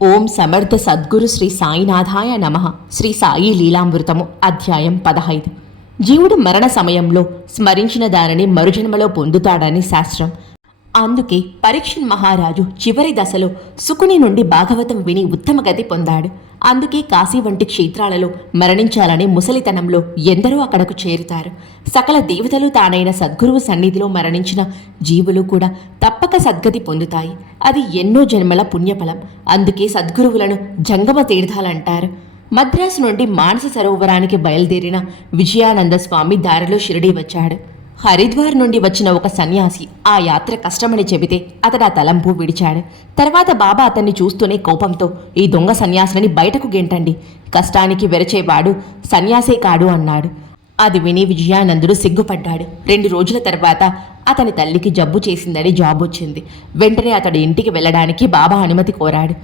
ఓం సమర్థ సద్గురు శ్రీ సాయినాథాయ నమః. శ్రీ సాయి లీలామృతము అధ్యాయం 15. జీవుడు మరణ సమయంలో స్మరించిన దానిని మరుజన్మలో పొందుతాడని శాస్త్రం. అందుకే పరీక్షణ్ మహారాజు చివరి దశలో శుకుని నుండి భాగవతం విని ఉత్తమ గతి పొందాడు. అందుకే కాశీ వంటి క్షేత్రాలలో మరణించాలని ముసలితనంలో ఎందరో అక్కడకు చేరుతారు. సకల దేవతలు తానైన సద్గురువు సన్నిధిలో మరణించిన జీవులు కూడా తప్పక సద్గతి పొందుతాయి. అది ఎన్నో జన్మల పుణ్యఫలం. అందుకే సద్గురువులను జంగమ తీర్థాలంటారు. మద్రాసు నుండి మానస సరోవరానికి బయలుదేరిన విజయానంద స్వామి దారిలో షిరిడీ వచ్చాడు. హరిద్వార్ నుండి వచ్చిన ఒక సన్యాసి ఆ యాత్ర కష్టమని చెబితే అతడు ఆ తలంపు విడిచాడు. తర్వాత బాబా అతన్ని చూస్తూనే కోపంతో, ఈ దొంగ సన్యాసిని బయటకు గెంటండి, కష్టానికి వెరచేవాడు సన్యాసే కాడు అన్నాడు. అది విని విజయానందుడు సిగ్గుపడ్డాడు. 2 రోజుల తర్వాత అతని తల్లికి జబ్బు చేసిందని జాబ్ వచ్చింది. వెంటనే అతడు ఇంటికి వెళ్ళడానికి బాబా అనుమతి కోరాడు.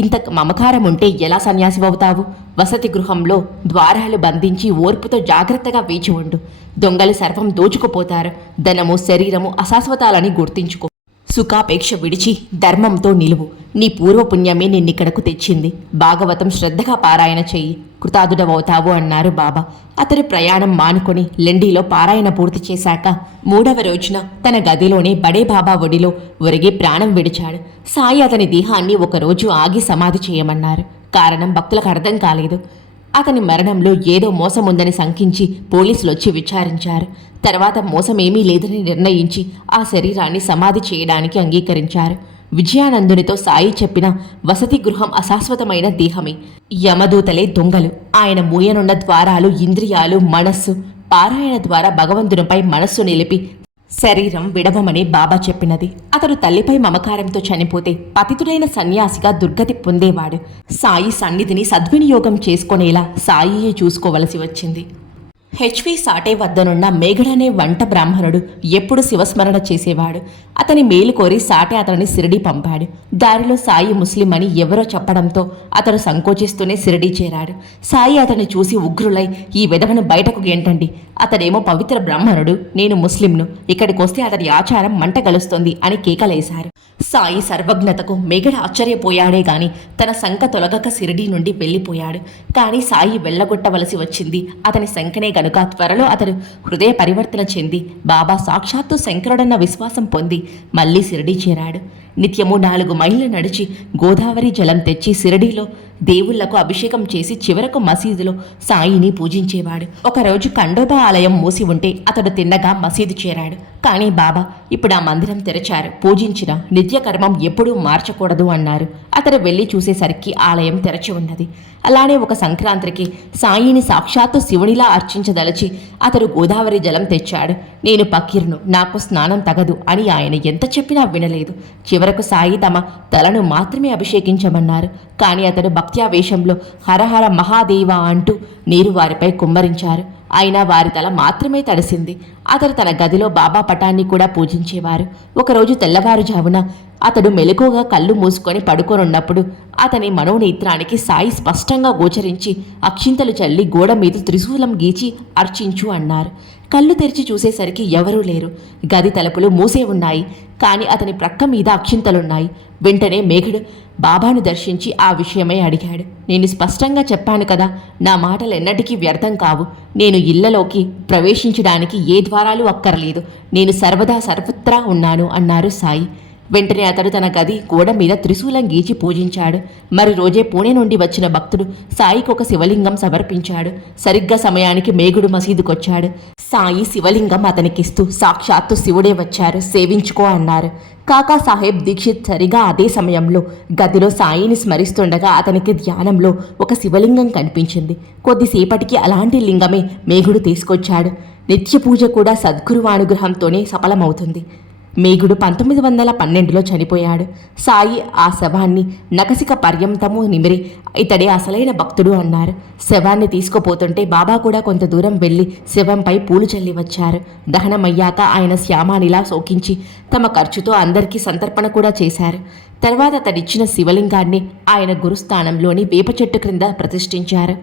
ఇంత మమకారం ఉంటే ఎలా సన్యాసి అవుతావు? వసతి గృహంలో ద్వారాలు బంధించి ఓర్పుతో జాగ్రత్తగా వేచి ఉండు. దొంగలు సర్వం దోచుకుపోతారు. ధనము శరీరము అశాశ్వతాలని గుర్తించుకో. సుఖాపేక్ష విడిచి ధర్మంతో నిలువు. నీ పూర్వపుణ్యమే నిన్నిక్కడకు తెచ్చింది. భాగవతం శ్రద్ధగా పారాయణ చెయ్యి, కృతార్థుడవవుతావు అన్నారు బాబా. అతడు ప్రయాణం మానుకొని లెండీలో పారాయణ పూర్తి చేశాక 3వ రోజున తన గదిలోనే బడే బాబా ఒడిలో ఒరిగి ప్రాణం విడిచాడు. సాయి అతని దేహాన్ని ఒకరోజు ఆగి సమాధి చేయమన్నారు. కారణం భక్తులకు అర్థం కాలేదు. అతని మరణంలో ఏదో మోసముందని శంకించి పోలీసులు వచ్చి విచారించారు. తర్వాత మోసమేమీ లేదని నిర్ణయించి ఆ శరీరాన్ని సమాధి చేయడానికి అంగీకరించారు. విజయానందునితో సాయి చెప్పిన వసతి గృహం అశాశ్వతమైన దేహమే. యమదూతలే దొంగలు. ఆయన మూయనున్న ద్వారాలు ఇంద్రియాలు, మనస్సు. పారాయణ ద్వారా భగవంతునిపై మనస్సు నిలిపి శరీరం విడవమని బాబా చెప్పినది. అతడు తల్లిపై మమకారంతో చనిపోతే పతితుడైన సన్యాసిగా దుర్గతి పొందేవాడు. సాయి సన్నిధిని సద్వినియోగం చేసుకునేలా సాయియే చూసుకోవలసి వచ్చింది. హెచ్వి సాటే వద్దనున్న మేఘడనే వంట బ్రాహ్మణుడు ఎప్పుడు శివస్మరణ చేసేవాడు. అతని మేలు కోరి సాటే అతనిని సిరిడి పంపాడు. దారిలో సాయి ముస్లిం అని ఎవరో చెప్పడంతో అతడు సంకోచిస్తూనే సిరిడి చేరాడు. సాయి అతన్ని చూసి ఉగ్రులై, ఈ విధవను బయటకు గెంటండి, అతడేమో పవిత్ర బ్రాహ్మణుడు, నేను ముస్లింను, ఇక్కడికొస్తే అతడి ఆచారం మంట గలుస్తుంది అని కేకలేశారు. సాయి సర్వజ్ఞతకు మేఘడ ఆశ్చర్యపోయాడే గాని తన శంక తొలగక సిరిడి నుండి వెళ్ళిపోయాడు. కానీ సాయి వెళ్ళగొట్టవలసి వచ్చింది అతని శంకనే గనుక త్వరలో అతడు హృదయ పరివర్తన చెంది బాబా సాక్షాత్తు శంకరుడన్న విశ్వాసం పొంది మళ్లీ సిరిడి చేరాడు. నిత్యము 4 మైళ్ళు నడిచి గోదావరి జలం తెచ్చి సిరిడిలో దేవుళ్లకు అభిషేకం చేసి చివరకు మసీదులో సాయిని పూజించేవాడు. ఒకరోజు ఖండోబా ఆలయం మూసి ఉంటే అతడు తిన్నగా మసీదు చేరాడు. కానీ బాబా ఇప్పుడు ఆ మందిరం తెరచారు. పూజించిన నిత్యకర్మం ఎప్పుడూ మార్చకూడదు అన్నారు. అతడు వెళ్ళి చూసేసరికి ఆలయం తెరచి ఉన్నది. అలానే ఒక సంక్రాంతికి సాయిని సాక్షాత్తు శివునిలా అర్చించదలచి అతడు గోదావరి జలం తెచ్చాడు. నేను పకీర్ను, నాకు స్నానం తగదు అని ఆయన ఎంత చెప్పినా వినలేదు. చివరకు సాయి తమ తలను మాత్రమే అభిషేకించమన్నారు. కానీ అతడు భక్త్యావేశంలో హరహర మహాదేవ అంటూ నీరు వారిపై కుమ్మరించారు. అయినా వారి తల మాత్రమే తడిసింది. అతడు తన గదిలో బాబా పటాన్ని కూడా పూజించేవారు. ఒకరోజు తెల్లవారుజామున అతడు మెలకుగా కళ్ళు మూసుకొని పడుకొనున్నప్పుడు అతని మనోనేత్రానికి సాయి స్పష్టంగా గోచరించి అక్షింతలు చల్లి గోడ మీద త్రిశూలం గీచి అర్చించు అన్నారు. కళ్ళు తెరిచి చూసేసరికి ఎవరూ లేరు. గది తలుపులు మూసే ఉన్నాయి. కానీ అతని ప్రక్క మీద అక్షింతలున్నాయి. వెంటనే మేఘుడు బాబాను దర్శించి ఆ విషయమై అడిగాడు. నేను స్పష్టంగా చెప్పాను కదా, నా మాటలు ఎన్నటికీ వ్యర్థం కావు. నేను ఇళ్లలోకి ప్రవేశించడానికి ఏ ద్వారాలు అక్కర్లేదు. నేను సర్వదా సర్వత్రా ఉన్నాను అన్నారు సాయి. వెంటనే అతడు తన గది గోడ మీద త్రిశూలం గీచి పూజించాడు. మరి రోజే పూణే నుండి వచ్చిన భక్తుడు సాయికి ఒక శివలింగం సమర్పించాడు. సరిగ్గా సమయానికి మేఘుడు మసీదుకొచ్చాడు. సాయి శివలింగం అతనికిస్తూ, సాక్షాత్తు శివుడే వచ్చారు, సేవించుకో అన్నారు. కాకా సాహెబ్ దీక్షిత్ సరిగా అదే సమయంలో గదిలో సాయిని స్మరిస్తుండగా అతనికి ధ్యానంలో ఒక శివలింగం కనిపించింది. కొద్దిసేపటికి అలాంటి లింగమే మేఘుడు తీసుకొచ్చాడు. నిత్య పూజ కూడా సద్గురువు అనుగ్రహంతోనే సఫలమవుతుంది. మేఘుడు 1912లో చనిపోయాడు. సాయి ఆ శవాన్ని నకసిక పర్యంతము నిమిరి ఇతడే అసలైన భక్తుడు అన్నారు. శవాన్ని తీసుకుపోతుంటే బాబా కూడా కొంత దూరం వెళ్ళి శవంపై పూలు చల్లి వచ్చారు. దహనమయ్యాక ఆయన శ్యామానిలా శోకించి తమ ఖర్చుతో అందరికీ సంతర్పణ కూడా చేశారు. తర్వాత అతడిచ్చిన శివలింగాన్ని ఆయన గురుస్థానంలోని వేప చెట్టు క్రింద ప్రతిష్ఠించారు.